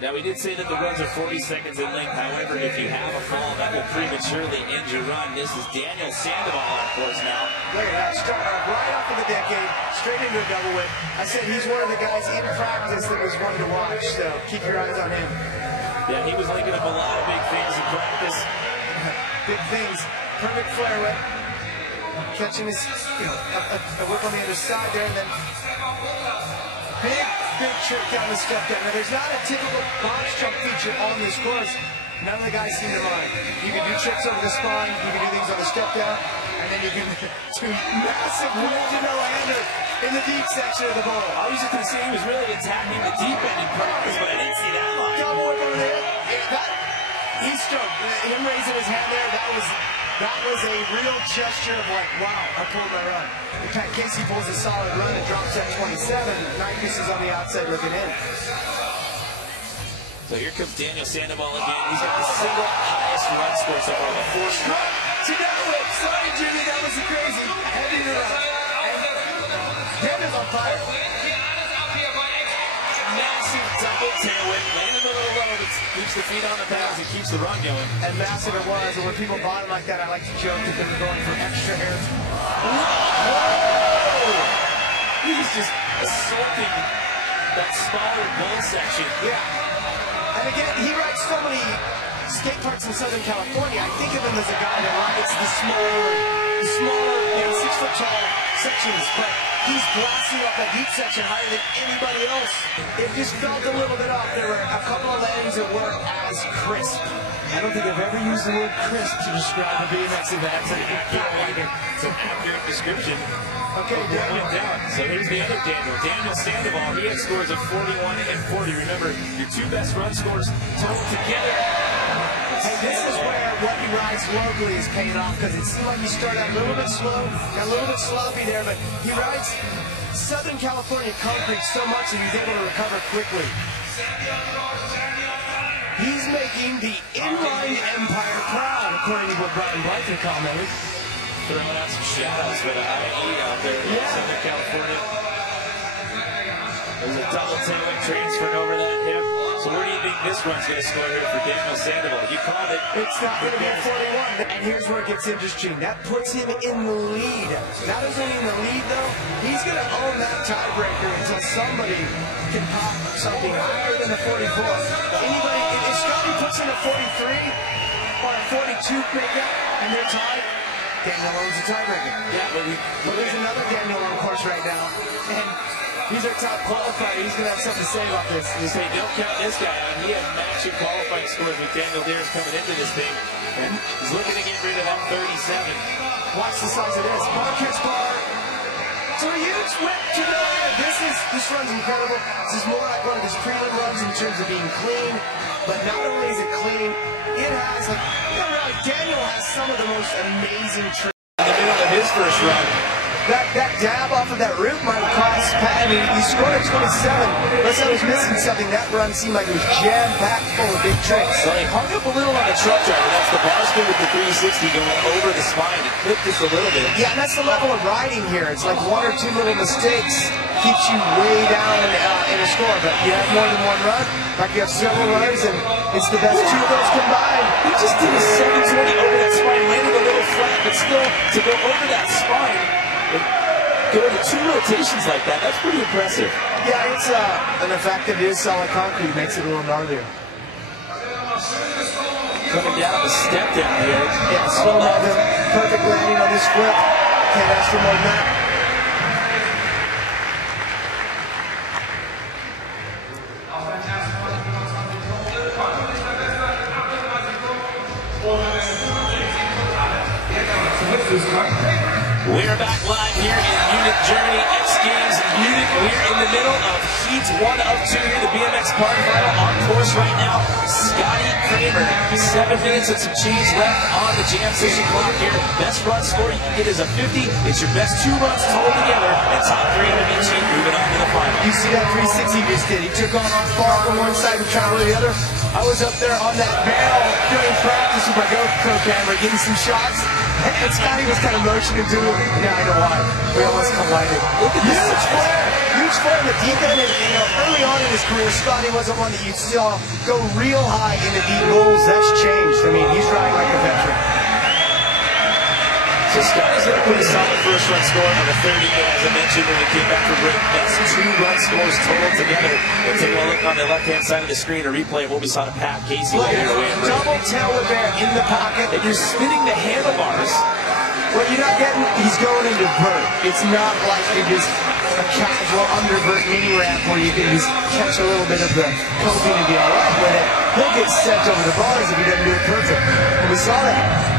Now, we did say that the runs are 40 seconds in length. However, if you have a fall, that will prematurely end your run. This is Daniel Sandoval on course now. Look at that. Start right off of the decade, straight into a double whip. I said he's one of the guys in practice that was one to watch, so keep your eyes on him. Yeah, he was linking up a lot of big things in practice. Big things. Perfect flare whip. Catching his, a whip on the other side there, and then big trick down the step down. Now, there's not a typical box jump feature on this course. None of the guys seem to mind. You can do tricks over the spine, you can do things on the step down, and then you can do massive no-hander in the deep section of the bowl. I was just going to say he was really attacking the deep end in practice, but I didn't see that line. Double whip over there. He's stroked. Him raising his hand there, that was a real gesture of like, wow, I pulled my run. In fact, Casey pulls a solid run and drops at 27. Nyquist is on the outside looking in. So here comes Daniel Sandoval again. He's got the single highest run score so far, the fourth strike. To that whip. Sorry, Jimmy, that was crazy. Heavy to run. Daniel's on fire. Massive double tail whip. Landed a little low, but keeps the feet on the pedals and keeps the run going. And massive it was. And when people bottom like that, I like to joke that they were going for extra air. Whoa! He's just assaulting that smaller bull section. Yeah. And again, he rides so many skate parks in Southern California. I think of him as a guy that rides the smaller, 6-foot tall sections, but he's blasting off that deep section higher than anybody else. It just felt a little bit off. There were a couple of landings that weren't as crisp. I don't think I've ever used the word crisp to describe a BMX event. It's an accurate description. Okay, Daniel. Went down. So here's the other Daniel Sandoval. He had scores of 41 and 40. Remember, your two best run scores total together. Hey, this is where what he rides locally is paying off, because it seemed like he started out a little bit slow, got a little bit sloppy there, but he rides Southern California concrete so much that he's able to recover quickly. He's making the inline empire proud, according to what Brian Blanton commented. Throwing out some shadows for the IE out there in Southern California. There's a double tail whip transferring over that hip. So where do you think this run's going to score here for Daniel Sandoval? You called it. It's not going to be a 41. And here's where it gets interesting. That puts him in the lead. Not only in the lead, though, he's going to own that tiebreaker until somebody can pop something higher than a 44. Anybody, if Scotty puts in a 43 or a 42 pickup and they're tied, Daniel owns the tiebreaker. Yeah, but there's another Daniel on course right now. And he's our top qualifier. He's going to have something to say about this. You say, don't count this guy out. He had matching qualifying scores with Daniel Dhers coming into this thing. And he's looking to get rid of that 37. Watch the size of this. Marcus bar. So a huge whip to the air. This run's incredible. This is more like one of his prelim runs in terms of being clean. But not only is it clean, it has, Daniel has some of the most amazing tricks. In the middle of his first run. That dab off of that root might have cost Pat. I mean, he scored at 27. Unless I was missing something, that run seemed like it was jam-packed full of big tricks. So he hung up a little on the truck driver. That's the bar spin with the 360 going over the spine. He clipped just a little bit. Yeah, and that's the level of riding here. It's like one or two little mistakes keeps you way down in a score. But you have more than one run, like you have several runs, and it's the best two of those combined. He just did a 720 over that spine, landed a little flat, but still to go over that spine. Go to two rotations like that, that's pretty impressive. Yeah, it's and the fact that it is solid concrete makes it a little gnarlier. Coming down the step down here. Yeah, slow moving, perfect landing on this flip. Can't ask for more than that. We're back live here in Munich, Germany, X Games Munich. We're in the middle of Heat 1 of 2 here, the BMX party final on course right now. Scotty Cranmer, 7 minutes and some change left on the jam session clock here. Best run score you can get is a 50. It's your best two runs total together, and top 3 of each heat moving on to the final. You see that 360 he just did? He took on far from one side and traveled to the other. I was up there on that barrel during practice with my GoPro camera getting some shots. And Scotty was kind of motioning to him. Yeah, I know why. We almost collided. Look at this. Huge flare! reach for in the deep end, and early on in his career, Scotty wasn't one that you saw go real high in the deep goals. That's changed. I mean, he's riding like a veteran. So Scotty's going to put a solid first run score on the 30, as I mentioned when we came back from break. That's 2 run scores total together. We'll take a look on the left-hand side of the screen, a replay of what we saw to Pat Casey. Double tailwhip bear in the pocket. And you're spinning the handlebars. What you're not getting, he's going into vert. It's not like it is a casual undervert mini ramp where you can just catch a little bit of the coping and be all right with it. He'll get sent over the bars if he doesn't do it perfect. And we saw that.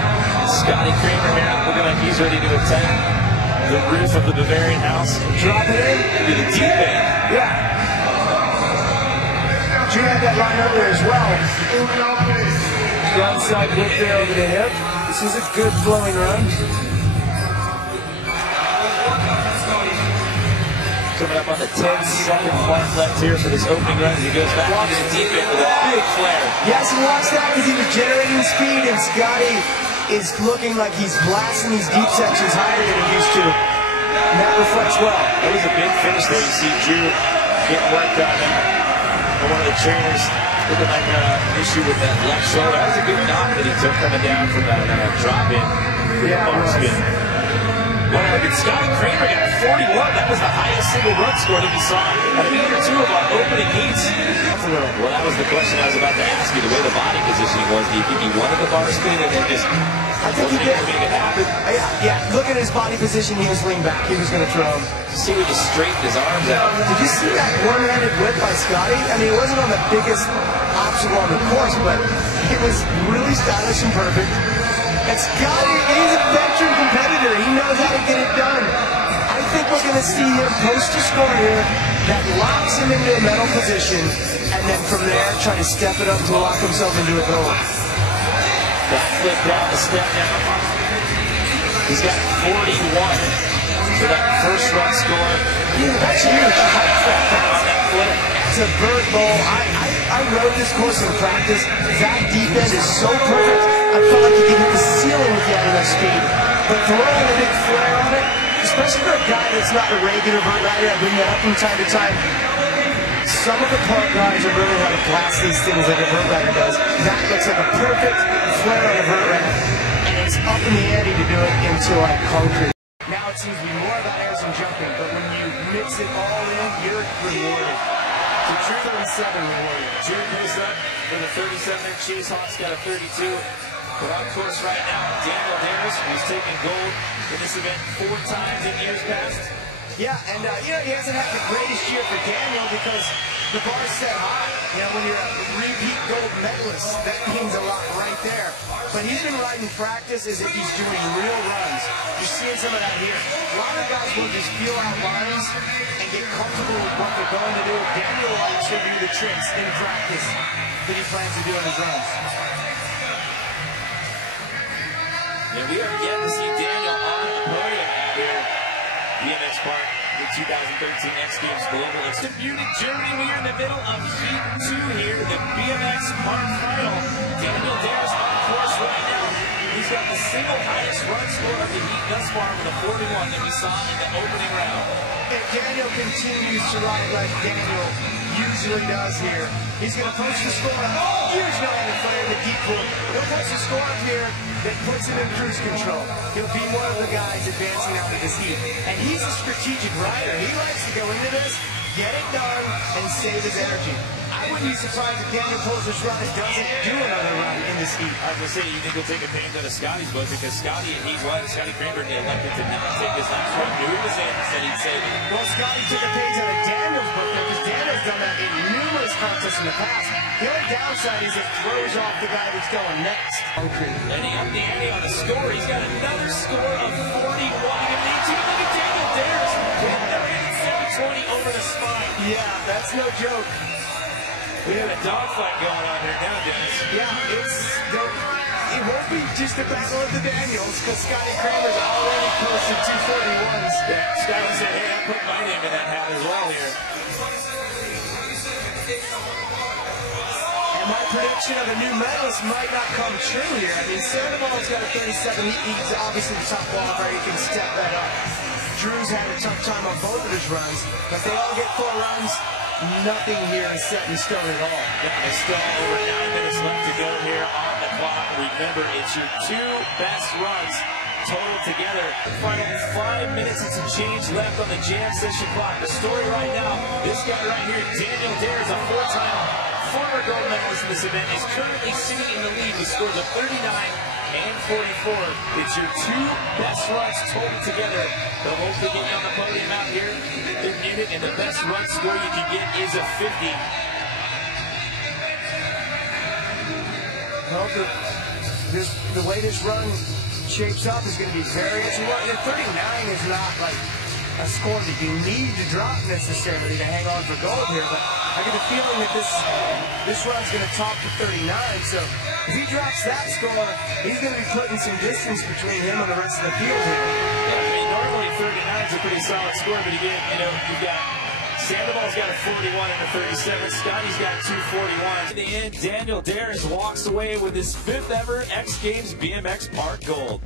Scotty Cranmer here, looking like he's ready to attack the roof of the Bavarian house. Drop it in. Into the deep end. Yeah. Drew had that line earlier as well. Front side whip there over the hip. This is a good flowing run. Coming up on the 10-second flat left here for this opening run as he goes back into the deep end with a big flare. Yes, and watch that because he was generating speed, and Scotty is looking like he's blasting these deep sections higher than he used to. And that reflects well. That was a big finish there. You see Drew getting worked on one of the trainers looking like an issue with that left shoulder. That was a good knock that he took coming down from that drop in with the bar spin. Well, look at Scotty Cranmer got a 41. That was the highest single run score that we saw at a meet or two of our opening heats. Well, that was the question I was about to ask you. The way the body positioning was, do you think he wanted the bar spin and then just I think he did. Make it happen? Yeah, look at his body position. He was leaning back. He was going to throw him. See, we just straightened his arms out. Did you see that one-handed whip by Scotty? I mean, it wasn't on the biggest obstacle on the course, but it was really stylish and perfect. And Scotty, he's a veteran competitor. He knows how to get it done. I think we're going to see him post a score here that locks him into a medal position, and then from there try to step it up to lock himself into a goal. Backflip down the step now. He's got 41 for that first run score. Yeah, that's huge. On that flip. It's a bird bowl. I rode this course in practice. That deep end is so perfect. I felt like you could hit the ceiling if you had enough speed. But throwing a big flare on it, especially for a guy that's not a regular vert rider, I bring that up from time to time. Some of the park guys are learning how to blast these things like a vert rider does. That looks like a perfect flare on a vert ramp, and it's up in the ante to do it into like concrete. Now it seems to be more about airs and jumping, but when you mix it all in, you're rewarded. So Drew 37 rewarded. Drew goes up with a 37 inch Chase Hawk's got a 32. But on course right now, Daniel Dhers, who's taken gold in this event 4 times in years past. Yeah, and he hasn't had the greatest year for Daniel because the bar's set high. When you're a repeat gold medalist, that means a lot right there. But he's been riding practice as if he's doing real runs. You're seeing some of that here. A lot of guys will just feel out lines and get comfortable with what they're going to do. Daniel will actually do the tricks in practice that he plans to do in his runs. And we are yet to see Daniel on the podium here. BMX Park, the 2013 X Games Global. It's in Munich, Germany. We are in the middle of Heat 2 here, the BMX Park Final. Daniel Dhers on course right now. He's got the single highest run score of the heat thus far with a 41 that we saw in the opening round. And Daniel continues to ride like Daniel usually does here. He's going to post the score up. Huge no-handed flare in the deep pool. He'll post a score up here that puts him in cruise control. He'll be one of the guys advancing out of this heat. And he's a strategic rider. He likes to go into this, get it done, and save his energy. I wouldn't be surprised if Daniel pulls this run and doesn't do another run in this heat. I was going to say, you think he'll take a page out of Scotty's book because Scotty in Heat 1, Scotty Cranmer elected to not take this last run. Drew Bezanson said he'd save it. Well, Scotty took a page out of Daniel's book there because Daniel's done that in numerous contests in the past. The only downside is it throws off the guy that's going next. Letting up the ante on the score. He's got another score of 41. Look at Daniel Dhers. 720 over the spine. Yeah, that's no joke. We have a dogfight going on here now, Dennis. Yeah, it won't be just a battle of the Daniels because Scotty Cranmer's already posted 241s. Yeah, Scotty said, hey, I put my name in that hat as well here. And my prediction of a new medalist might not come true here. I mean, Sandoval's got a 37. He's obviously the top qualifier. He can step that up. Drew's had a tough time on both of his runs, but they all get 4 runs. Nothing here is set in stone at all. Yeah, there's still over 9 minutes left to go here on the clock. Remember, it's your 2 best runs total together. Final 5 minutes and some change left on the jam session clock. The story right now, this guy right here, Daniel Dhers, a 4-time former gold medalist in this event, is currently sitting in the lead with scores of 39 and 44. It's your 2 best runs total together. They'll hopefully get you on the podium out here in Munich, and the best run score you can get is a 50. Well, the way this run shapes up is going to be very interesting. 39 is not like a score that you need to drop necessarily to hang on for gold here, but I get a feeling that this run's going to top to 39, so if he drops that score, he's going to be putting some distance between him and the rest of the field here. Yeah, I mean, normally 39 is a pretty solid score, but again, you know, you've got Sandoval's got a 41 and a 37. Scotty's got 241. In the end, Daniel Dhers walks away with his 5th ever X Games BMX Park Gold.